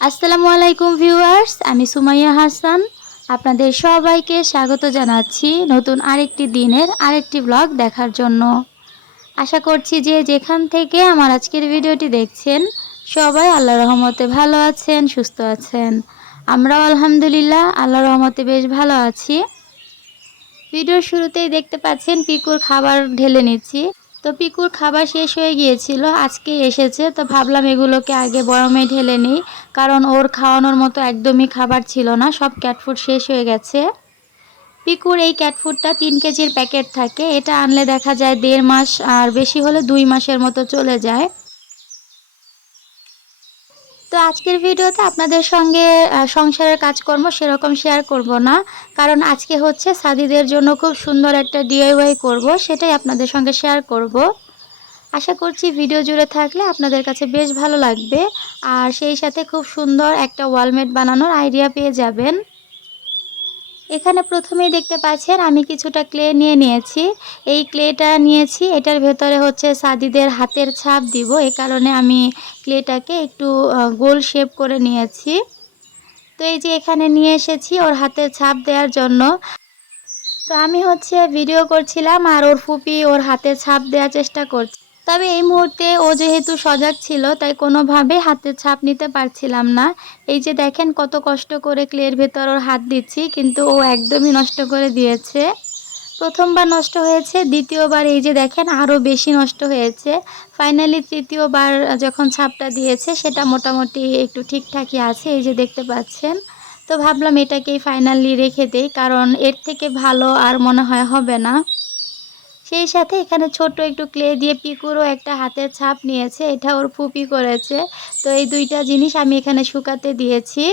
আসসালামু আলাইকুম ভিউয়ার্স, আমি সুমাইয়া হাসান। আপনাদের সবাইকে স্বাগত জানাচ্ছি নতুন আরেকটি দিনের আরেকটি ব্লগ দেখার জন্য। আশা করছি যে যেখান থেকে আমার আজকের ভিডিওটি দেখছেন, সবাই আল্লাহ রহমতে ভালো আছেন, সুস্থ আছেন। আমরাও আলহামদুলিল্লাহ আল্লাহ রহমতে বেশ ভালো আছি। ভিডিওর শুরুতেই দেখতে পাচ্ছেন পিকুর খাবার ঢেলে নিচ্ছি। তো পিকুর খাবার শেষ হয়ে গিয়েছিল, আজকে এসেছে, তো ভাবলাম এগুলোকে আগে বরমে ঢেলে নিই, কারণ ওর খাওয়ানোর মতো একদমই খাবার ছিল না, সব ক্যাটফুড শেষ হয়ে গেছে। পিকুর এই ক্যাটফুডটা তিন কেজির প্যাকেট থাকে, এটা আনলে দেখা যায় দেড় মাস আর বেশি হলে দুই মাসের মতো চলে যায়। তো আজকের ভিডিওতে আপনাদের সঙ্গে সংসারের কাজকর্ম সেরকম শেয়ার করব না। কারণ আজকে হচ্ছে সাদিদের জন্য খুব সুন্দর একটা ডিআইওয়াই করব, সেটাই আপনাদের সঙ্গে শেয়ার করব। আশা করছি ভিডিও জুড়ে থাকলে আপনাদের কাছে বেশ ভালো লাগবে। আর সেই সাথে খুব সুন্দর একটা ওয়ালমেট বানানোর আইডিয়া পেয়ে যাবেন। এখানে প্রথমেই দেখতে পাচ্ছেন আমি কিছুটা ক্লে নিয়ে নিয়েছি। এই ক্লেটা নিয়েছি, এটার ভেতরে হচ্ছে সাদিদের হাতের ছাপ দিব। এই কারণে আমি ক্লেটাকে একটু গোল শেপ করে নিয়েছি। তো এই যে এখানে নিয়ে এসেছি ওর হাতের ছাপ দেওয়ার জন্য। তো আমি হচ্ছে ভিডিও করছিলাম আর ওর ফুপি ওর হাতে ছাপ দেওয়ার চেষ্টা করছে। তবে এই মুহূর্তে ও যেহেতু সজাগ ছিল, তাই কোনোভাবে হাতের ছাপ নিতে পারছিলাম না। এই যে দেখেন কত কষ্ট করে ক্লের ভেতর ওর হাত দিচ্ছি, কিন্তু ও একদমই নষ্ট করে দিয়েছে। প্রথমবার নষ্ট হয়েছে, দ্বিতীয়বার এই যে দেখেন আরও বেশি নষ্ট হয়েছে। ফাইনালি তৃতীয়বার যখন ছাপটা দিয়েছে, সেটা মোটামুটি একটু ঠিকঠাকই আছে, এই যে দেখতে পাচ্ছেন। তো ভাবলাম এটাকেই ফাইনালি রেখে দেই, কারণ এর থেকে ভালো আর মনে হয় হবে না। সেই সাথে এখানে ছোট একটু ক্লে দিয়ে পিকুরও একটা হাতের ছাপ নিয়েছে এটা ওর ফুপি করেছে তো এই দুইটা জিনিস আমি এখানে শুকাতে দিয়েছি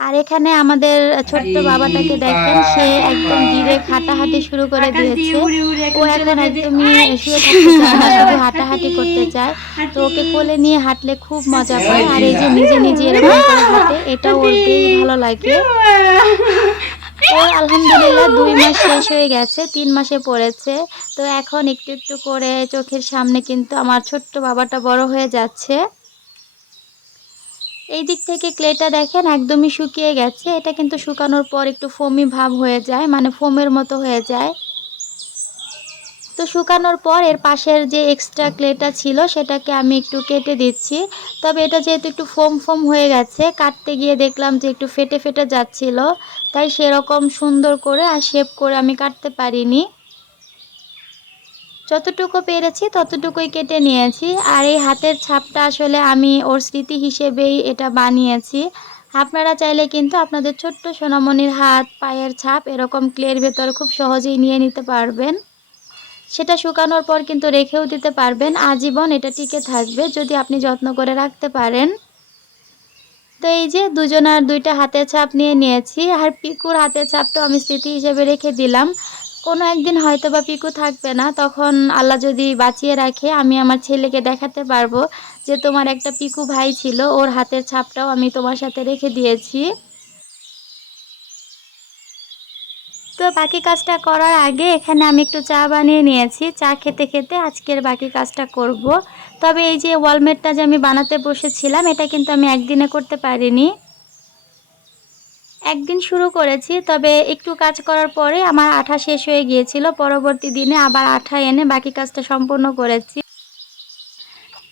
আর এখানে আমাদের ছোট্ট বাবাটাকে দেখেন সে একদম ডিরেক্ট হাঁটাহাঁটি শুরু করে দিয়েছে ও এখন একদমই শুয়ে থাকতে হাঁটাহাঁটি করতে চায় তো ওকে কোলে নিয়ে হাঁটলে খুব মজা পায় আর এই যে নিজে নিজে এরকম হাঁটে এটা ওর বেশ ভালো লাগে আলহামদুলিল্লাহ, দুই মাস শেষ হয়ে গেছে, তিন মাসে পড়েছে। তো এখন একটু একটু করে চোখের সামনে কিন্তু আমার ছোট্ট বাবাটা বড় হয়ে যাচ্ছে। এই দিক থেকে ক্লেটা দেখেন, একদমই শুকিয়ে গেছে। এটা কিন্তু শুকানোর পর একটু ফোমি ভাব হয়ে যায় মানে ফোমের মতো হয়ে যায়। তো শুকানোর পর এর পাশের যে এক্সট্রা ক্লেটা ছিল, সেটাকে আমি একটু কেটে দিচ্ছি। তবে এটা যেহেতু একটু ফোম ফোম হয়ে গেছে, কাটতে গিয়ে দেখলাম যে একটু ফেটে ফেটে যাচ্ছিল, তাই সেরকম সুন্দর করে আর শেপ করে আমি কাটতে পারিনি। যতটুকু পেরেছি ততটুকুই কেটে নিয়েছি। আর এই হাতের ছাপটা আসলে আমি ওর স্মৃতি হিসেবেই এটা বানিয়েছি। আপনারা চাইলে কিন্তু আপনাদের ছোট্ট সোনামণির হাত, পায়ের ছাপ এরকম ক্লের ভেতর খুব সহজেই নিয়ে নিতে পারবেন। সেটা শুকানোর পর কিন্তু রেখেও দিতে পারবেন। আজীবন এটা টিকে থাকবে যদি আপনি যত্ন করে রাখতে পারেন। তো এই যে দুজনার দুইটা হাতের ছাপ নিয়ে নিয়েছি। আর পিকুর হাতের ছাপটাও আমি স্মৃতি হিসেবে রেখে দিলাম। কোনো একদিন হয়তো বা পিকু থাকবে না। তখন আল্লাহ যদি বাঁচিয়ে রাখে, আমি আমার ছেলেকে দেখাতে পারব যে তোমার একটা পিকু ভাই ছিল, ওর হাতের ছাপটাও আমি তোমার সাথে রেখে দিয়েছি। তো বাকি কাজটা করার আগে এখানে আমি একটু চা বানিয়ে নিয়েছি। চা খেতে খেতে আজকের বাকি কাজটা করব। তবে এই যে ওয়ালমেটটা যে আমি বানাতে বসেছিলাম, এটা কিন্তু আমি একদিনে করতে পারিনি। একদিন শুরু করেছি, তবে একটু কাজ করার পরে আমার আঠা শেষ হয়ে গিয়েছিল। পরবর্তী দিনে আবার আঠা এনে বাকি কাজটা সম্পূর্ণ করেছি।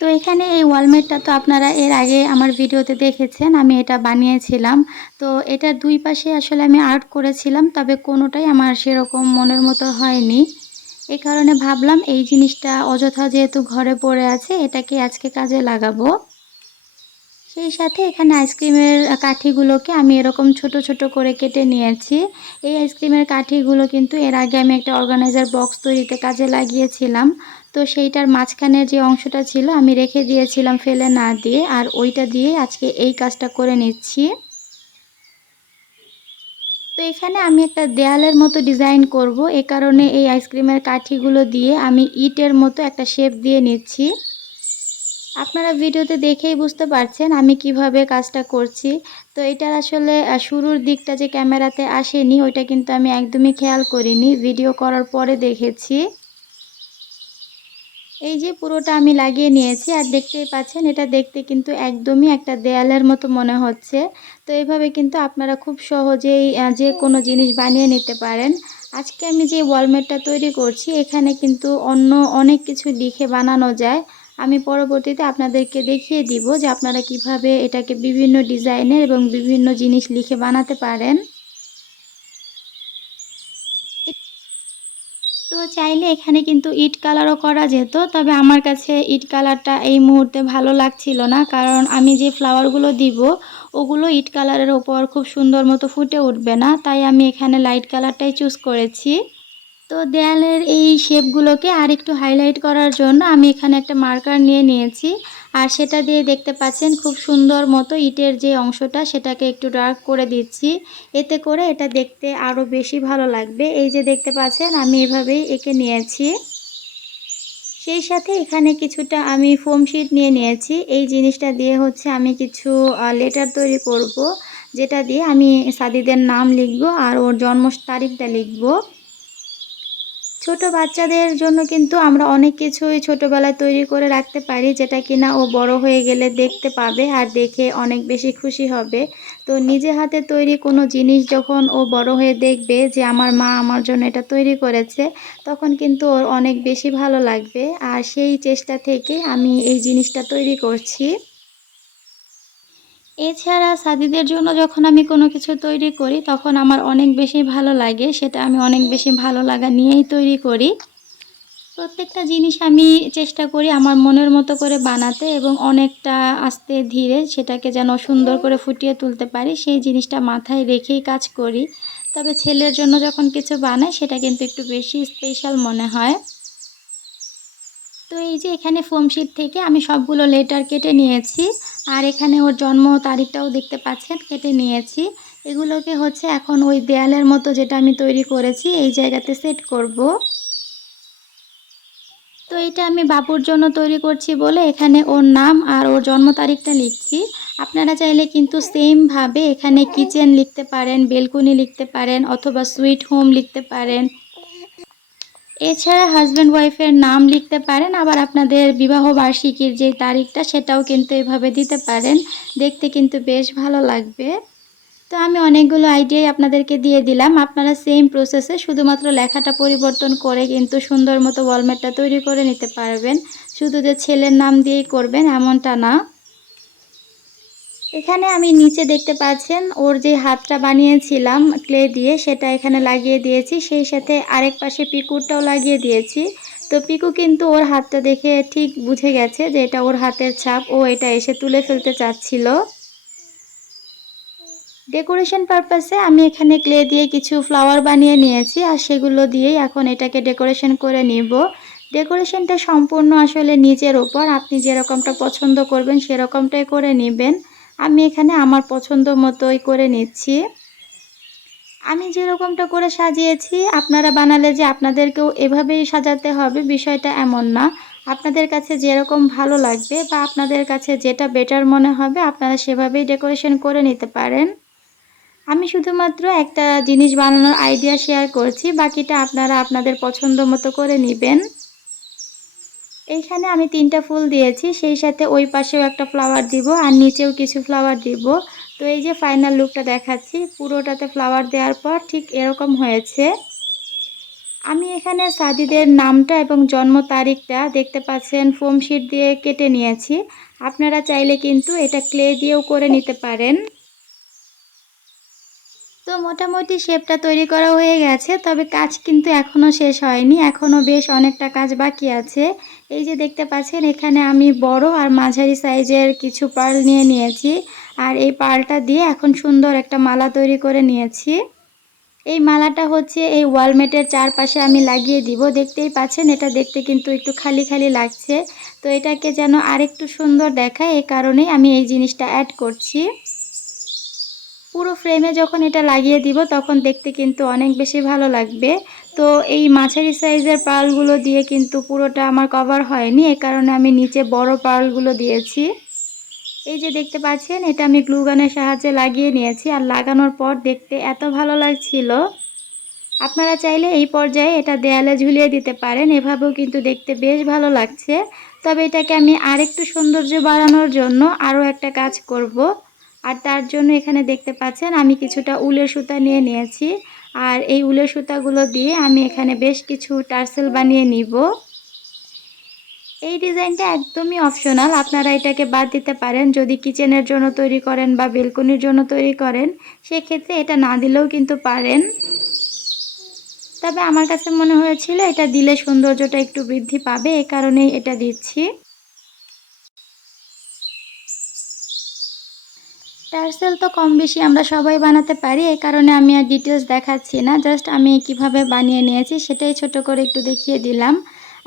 তো এখানে এই ওয়ালমেটটা তো আপনারা এর আগে আমার ভিডিওতে দেখেছেন, আমি এটা বানিয়েছিলাম। তো এটার দুই পাশে আসলে আমি আর্ট করেছিলাম, তবে কোনোটাই আমার সেরকম মনের মতো হয়নি। এই কারণে ভাবলাম এই জিনিসটা অযথা যেহেতু ঘরে পড়ে আছে, এটাকে আজকে কাজে লাগাবো। সেই সাথে এখানে আইসক্রিমের কাঠিগুলোকে আমি এরকম ছোট ছোট করে কেটে নিয়েছি। এই আইসক্রিমের কাঠিগুলো কিন্তু এর আগে আমি একটা অর্গানাইজার বক্স তৈরিতে কাজে লাগিয়েছিলাম। তো সেইটার মাঝখানের যে অংশটা ছিল আমি রেখে দিয়েছিলাম ফেলে না দিয়ে, আর ওইটা দিয়ে আজকে এই কাজটা করে নিচ্ছি। তো এখানে আমি একটা দেয়ালের মতো ডিজাইন করব, এ কারণে এই আইসক্রিমের কাঠিগুলো দিয়ে আমি ইটের মতো একটা শেপ দিয়ে নিচ্ছি। আপনারা ভিডিওতে দেখেই বুঝতে পারছেন আমি কীভাবে কাজটা করছি। তো এটার আসলে শুরুর দিকটা যে ক্যামেরাতে আসেনি, ওইটা কিন্তু আমি একদমই খেয়াল করিনি। ভিডিও করার পরে দেখেছি। এই যে পুরোটা আমি লাগিয়ে নিয়েছি আর দেখতেই পাচ্ছেন, এটা দেখতে কিন্তু একদমই একটা দেয়ালের মতো মনে হচ্ছে। তো এইভাবে কিন্তু আপনারা খুব সহজেই যে কোনো জিনিস বানিয়ে নিতে পারেন। আজকে আমি যে ওয়ালমেটটা তৈরি করছি, এখানে কিন্তু অন্য অনেক কিছু লিখে বানানো যায়। আমি পরবর্তীতে আপনাদেরকে দেখিয়ে দিব যে আপনারা কীভাবে এটাকে বিভিন্ন ডিজাইনের এবং বিভিন্ন জিনিস লিখে বানাতে পারেন। তো চাইলে এখানে কিন্তু ইট কালারও করা যেত, তবে আমার কাছে ইট কালারটা এই মুহূর্তে ভালো লাগছিল না। কারণ আমি যে ফ্লাওয়ারগুলো দিব, ওগুলো ইট কালারের ওপর খুব সুন্দর মতো ফুটে উঠবে না, তাই আমি এখানে লাইট কালারটাই চুজ করেছি। তো দেয়ালের এই শেপগুলোকে আর একটু হাইলাইট করার জন্য আমি এখানে একটা মার্কার নিয়ে নিয়েছি। আর সেটা দিয়ে দেখতে পাচ্ছেন খুব সুন্দর মতো ইটের যে অংশটা, সেটাকে একটু ডার্ক করে দিচ্ছি। এতে করে এটা দেখতে আরও বেশি ভালো লাগবে। এই যে দেখতে পাচ্ছেন, আমি এভাবেই এঁকে নিয়েছি। সেই সাথে এখানে কিছুটা আমি ফোম শিট নিয়ে নিয়েছি। এই জিনিসটা দিয়ে হচ্ছে আমি কিছু লেটার তৈরি করব, যেটা দিয়ে আমি সাদিদের নাম লিখব আর ওর জন্ম তারিখটা লিখব। ছোট বাচ্চাদের জন্য কিন্তু আমরা অনেক কিছুই ছোটোবেলায় তৈরি করে রাখতে পারি, যেটা কিনা ও বড় হয়ে গেলে দেখতে পাবে আর দেখে অনেক বেশি খুশি হবে। তো নিজে হাতে তৈরি কোনো জিনিস যখন ও বড় হয়ে দেখবে যে আমার মা আমার জন্য এটা তৈরি করেছে, তখন কিন্তু ওর অনেক বেশি ভালো লাগবে। আর সেই চেষ্টা থেকে আমি এই জিনিসটা তৈরি করছি। এছাড়া সাদিদের জন্য যখন আমি কোনো কিছু তৈরি করি, তখন আমার অনেক বেশি ভালো লাগে। সেটা আমি অনেক বেশি ভালো লাগা নিয়েই তৈরি করি। প্রত্যেকটা জিনিস আমি চেষ্টা করি আমার মনের মতো করে বানাতে এবং অনেকটা আস্তে ধীরে সেটাকে যেন সুন্দর করে ফুটিয়ে তুলতে পারি, সেই জিনিসটা মাথায় রেখেই কাজ করি। তবে ছেলের জন্য যখন কিছু বানাই, সেটা কিন্তু একটু বেশি স্পেশাল মনে হয়। তো এই যে এখানে ফোম শিট থেকে আমি সবগুলো লেটার কেটে নিয়েছি, আর এখানে ওর জন্ম তারিখটাও দেখতে পাচ্ছেন, কেটে নিয়েছি। এগুলোকে হচ্ছে এখন ওই দেয়ালের মতো যেটা আমি তৈরি করেছি, এই জায়গাতে সেট করব। তো এটা আমি বাবুর জন্য তৈরি করছি বলে এখানে ওর নাম আর ওর জন্ম তারিখটা লিখছি। আপনারা চাইলে কিন্তু সেমভাবে এখানে কিচেন লিখতে পারেন, বেলকুনি লিখতে পারেন, অথবা সুইট হোম লিখতে পারেন। এছাড়া হাজব্যান্ড ওয়াইফের নাম লিখতে পারেন, আবার আপনাদের বিবাহ বার্ষিকীর যে তারিখটা সেটাও কিন্তু এভাবে দিতে পারেন। দেখতে কিন্তু বেশ ভালো লাগবে। তো আমি অনেকগুলো আইডিয়াই আপনাদেরকে দিয়ে দিলাম। আপনারা সেম প্রসেসে শুধুমাত্র লেখাটা পরিবর্তন করে কিন্তু সুন্দর মতো ওয়ালমেটটা তৈরি করে নিতে পারবেন। শুধু যে ছেলের নাম দিয়েই করবেন এমনটা না। এখানে আমি নিচে দেখতে পাচ্ছেন ওর যে হাতটা বানিয়েছিলাম ক্লে দিয়ে, সেটা এখানে লাগিয়ে দিয়েছি। সেই সাথে আরেক পাশে পিকুরটাও লাগিয়ে দিয়েছি। তো পিকু কিন্তু ওর হাতটা দেখে ঠিক বুঝে গেছে যে এটা ওর হাতের ছাপ, ও এটা এসে তুলে ফেলতে চাচ্ছিল। ডেকোরেশন পারপাসে আমি এখানে ক্লে দিয়ে কিছু ফ্লাওয়ার বানিয়ে নিয়েছি আর সেগুলো দিয়েই এখন এটাকে ডেকোরেশন করে নিব। ডেকোরেশনটা সম্পূর্ণ আসলে নিজের ওপর, আপনি যেরকমটা পছন্দ করবেন সেরকমটাই করে নেবেন। আমি এখানে আমার পছন্দ মতোই করে নিচ্ছি। আমি যেরকমটা করে সাজিয়েছি, আপনারা বানালে যে আপনাদেরকেও এভাবেই সাজাতে হবে, বিষয়টা এমন না। আপনাদের কাছে যেরকম ভালো লাগবে বা আপনাদের কাছে যেটা বেটার মনে হবে, আপনারা সেভাবেই ডেকোরেশন করে নিতে পারেন। আমি শুধুমাত্র একটা জিনিস বানানোর আইডিয়া শেয়ার করছি, বাকিটা আপনারা আপনাদের পছন্দ মতো করে নেবেন। এইখানে আমি তিনটা ফুল দিয়েছি, সেই সাথে ওই পাশেও একটা ফ্লাওয়ার দিব আর নিচেও কিছু ফ্লাওয়ার দিব। তো এই যে ফাইনাল লুকটা দেখাচ্ছি, পুরোটাতে ফ্লাওয়ার দেওয়ার পর ঠিক এরকম হয়েছে। আমি এখানে সাদিদের নামটা এবং জন্ম তারিখটা দেখতে পাচ্ছেন ফোম শিট দিয়ে কেটে নিয়েছি। আপনারা চাইলে কিন্তু এটা ক্লে দিয়েও করে নিতে পারেন। তো মোটামুটি শেপটা তৈরি করা হয়ে গেছে, তবে কাজ কিন্তু এখনও শেষ হয়নি এখনও বেশ অনেকটা কাজ বাকি আছে। এই যে দেখতে পাচ্ছেন, এখানে আমি বড় আর মাঝারি সাইজের কিছু পার্ল নিয়ে নিয়েছি, আর এই পার্লটা দিয়ে এখন সুন্দর একটা মালা তৈরি করে নিয়েছি। এই মালাটা হচ্ছে এই ওয়ালমেটের চারপাশে আমি লাগিয়ে দিব, দেখতেই পাচ্ছেন, এটা দেখতে কিন্তু একটু খালি খালি লাগছে। তো এটাকে যেন আরেকটু সুন্দর দেখায় এই কারণেই আমি এই জিনিসটা অ্যাড করছি। পুরো ফ্রেমে যখন এটা লাগিয়ে দিব, তখন দেখতে কিন্তু অনেক বেশি ভালো লাগবে। তো এই মাঝারি সাইজের পার্লগুলো দিয়ে কিন্তু পুরোটা আমার কভার হয়নি, এ কারণে আমি নিচে বড় পার্লগুলো দিয়েছি। এই যে দেখতে পাচ্ছেন, এটা আমি গ্লুগানের সাহায্যে লাগিয়ে নিয়েছি, আর লাগানোর পর দেখতে এত ভালো লাগছিল। আপনারা চাইলে এই পর্যায়ে এটা দেয়ালে ঝুলিয়ে দিতে পারেন, এভাবেও কিন্তু দেখতে বেশ ভালো লাগছে। তবে এটাকে আমি আরেকটু সৌন্দর্য বাড়ানোর জন্য আরও একটা কাজ করব। আর তার জন্য এখানে দেখতে পাচ্ছেন, আমি কিছুটা উলের সুতা নিয়ে নিয়েছি। আর এই উলের সুতাগুলো দিয়ে আমি এখানে বেশ কিছু টার্সেল বানিয়ে নিব। এই ডিজাইনটা একদমই অপশনাল, আপনারা এটাকে বাদ দিতে পারেন। যদি কিচেনের জন্য তৈরি করেন বা বেলকনির জন্য তৈরি করেন, সেক্ষেত্রে এটা না দিলেও কিন্তু পারেন। তবে আমার কাছে মনে হয়েছিল এটা দিলে সৌন্দর্যটা একটু বৃদ্ধি পাবে, এ কারণেই এটা দিচ্ছি। টার্সেল তো কম বেশি আমরা সবাই বানাতে পারি, এই কারণে আমি আর ডিটেলস দেখাচ্ছি না জাস্ট আমি কীভাবে বানিয়ে নিয়েছি সেটাই ছোট করে একটু দেখিয়ে দিলাম।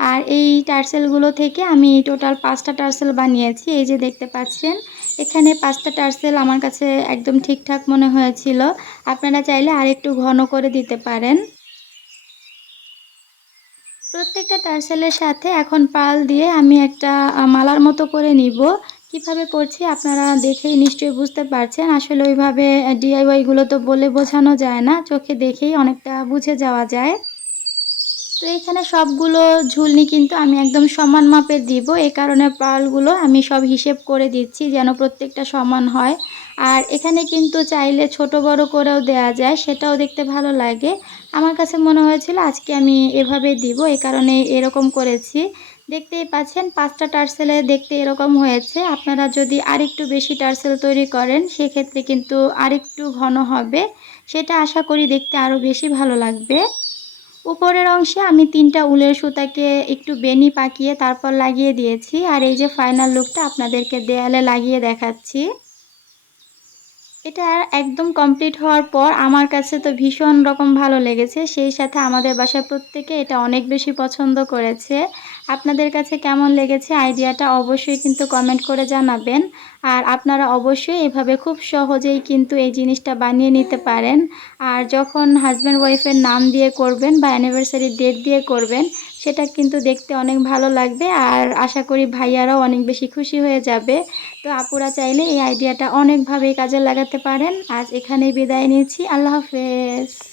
আর এই টার্সেলগুলো থেকে আমি টোটাল পাঁচটা টার্সেল বানিয়েছি, এই যে দেখতে পাচ্ছেন, এখানে পাঁচটা টার্সেল আমার কাছে একদম ঠিকঠাক মনে হয়েছিল, আপনারা চাইলে আর একটু ঘন করে দিতে পারেন। প্রত্যেকটা টার্সেলের সাথে এখন পাল দিয়ে আমি একটা মালার মতো করে নিব। কীভাবে করছি আপনারা দেখেই নিশ্চয়ই বুঝতে পারছেন। আসলে ওইভাবে ডিআইওয়াইগুলো তো বলে বোঝানো যায় না, চোখে দেখেই অনেকটা বুঝে যাওয়া যায়। তো এখানে সবগুলো ঝুলনি কিন্তু আমি একদম সমান মাপের দিব এই কারণে পালগুলো আমি সব হিসেব করে দিচ্ছি যেন প্রত্যেকটা সমান হয়। আর এখানে কিন্তু চাইলে ছোট বড় করেও দেয়া যায়, সেটাও দেখতে ভালো লাগে। আমার কাছে মনে হয়েছিল আজকে আমি এভাবে দিব, এ কারণে এরকম করেছি। দেখতেই পাচ্ছেন, পাঁচটা টার্সেলে দেখতে এরকম হয়েছে। আপনারা যদি আরেকটু বেশি টার্সেল তৈরি করেন, সেক্ষেত্রে কিন্তু আরেকটু ঘন হবে। সেটা আশা করি দেখতে আরও বেশি ভালো লাগবে। উপরের অংশে আমি তিনটা উলের সুতাকে একটু বেনি পাকিয়ে তারপর লাগিয়ে দিয়েছি। আর এই যে ফাইনাল লুকটা আপনাদেরকে দেয়ালে লাগিয়ে দেখাচ্ছি। এটা একদম কমপ্লিট হওয়ার পর আমার কাছে তো ভীষণ রকম ভালো লেগেছে। সেই সাথে আমাদের বাসায় প্রত্যেকে এটা অনেক বেশি পছন্দ করেছে। আপনাদের কাছে কেমন লেগেছে আইডিয়াটা অবশ্যই কিন্তু কমেন্ট করে জানাবেন। আর আপনারা অবশ্যই এভাবে খুব সহজেই কিন্তু এই জিনিসটা বানিয়ে নিতে পারেন। আর যখন হাজব্যান্ড ওয়াইফের নাম দিয়ে করবেন বা অ্যানিভার্সারি ডেট দিয়ে করবেন, সেটা কিন্তু দেখতে অনেক ভালো লাগবে। আর আশা করি ভাইয়ারাও অনেক বেশি খুশি হয়ে যাবে। তো আপুরা চাইলে এই আইডিয়াটা অনেকভাবেই কাজে লাগাতে পারেন। আজ এখানেই বিদায় নিচ্ছি। আল্লাহ হাফেজ।